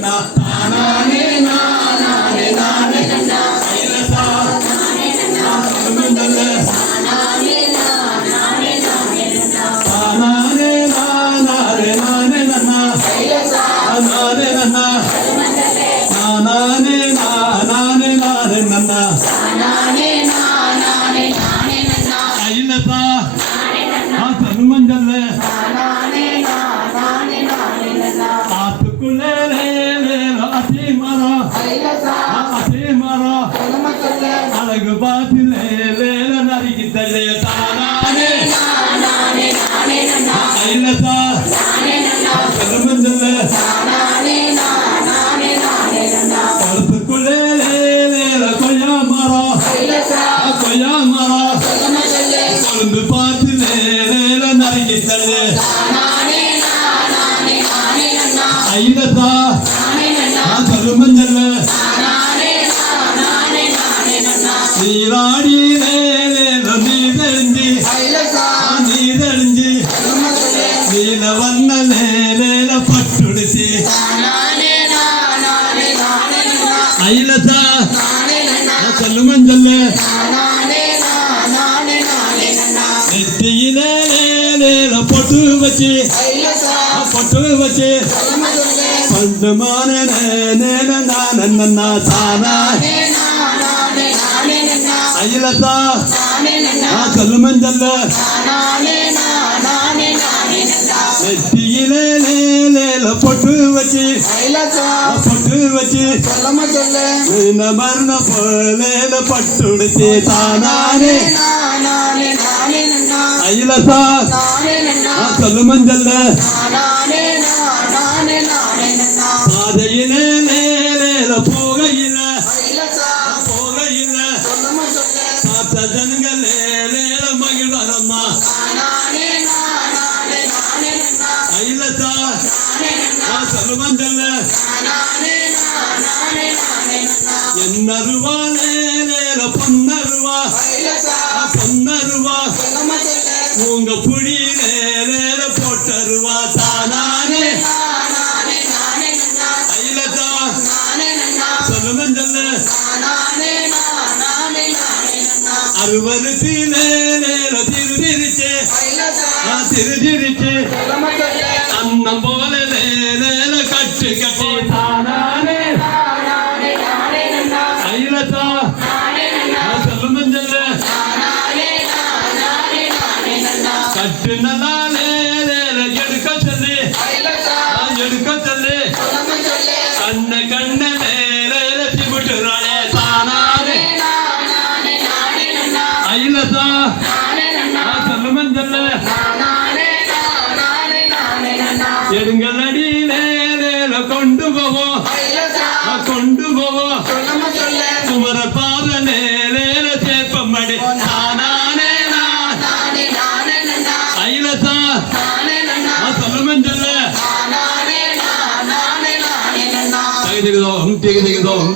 கண்ணா நானே நானே நானே கண்ணா சைலசா நானே கண்ணா மண்டல நானே நானே நானே கண்ணா அழகு பாத்திலே நறுக்கி தள்ளே தானானே ஐலசா பெருமந்தல்ல கழுத்துக்குள்ளே கொய்யா மரம் கொய்யா மரம் கொழுந்து பாத்திலே நறுக்கி தள்ளே ஐலசா பெருமந்தல்ல நீராடி நீதழிஞ்சி நீதழிஞ்சி நீல வண்ண நேல பட்டுடுச்சு. ஐலசா சொல்லுமஞ்சல்ல நெத்தியிலே நேல பொட்டு வச்சு பொட்டு வச்சு. பஞ்சமான நேல நான் தானா ஐலசா சொல்லுமஞ்சல்ல நெத்தியிலே நேல பொட்டு வச்சு பொட்டு வச்சு மரண போலேல பட்டுடுச்சு தானானே. ஐலசா சொல்லுமஞ்சல்ல மகிழ்வரம்மா ஐலசா சொல்லுமஞ்சல்ல என்னருவா நேல பொன்னருவா பொன்னருவா உங்க புடி நேர போட்டருவா தானானே ஐலசா சொல்லுமஞ்சல்ல அறுவருக்கு திருதிருச்சு திருதிருச்சு அன்னம் போல நேர கட்டு கட்டி. தானானே. ஐலசா சொல்லுமஞ்சல்ல கட்டு நல்லா நேர எடுக்க சொல்லி. எடுக்க சொல்லி. கண்ண கண்ண நேர திமுட்டுறாளே. தானானே. ஐலசா போவோம் கொண்டு போவோம் குமர பாத நேர சேர்ப்பமடி தானானே நான் ஐலசா சொல்லுமஞ்சல்ல திகுதோம் திகுதோம்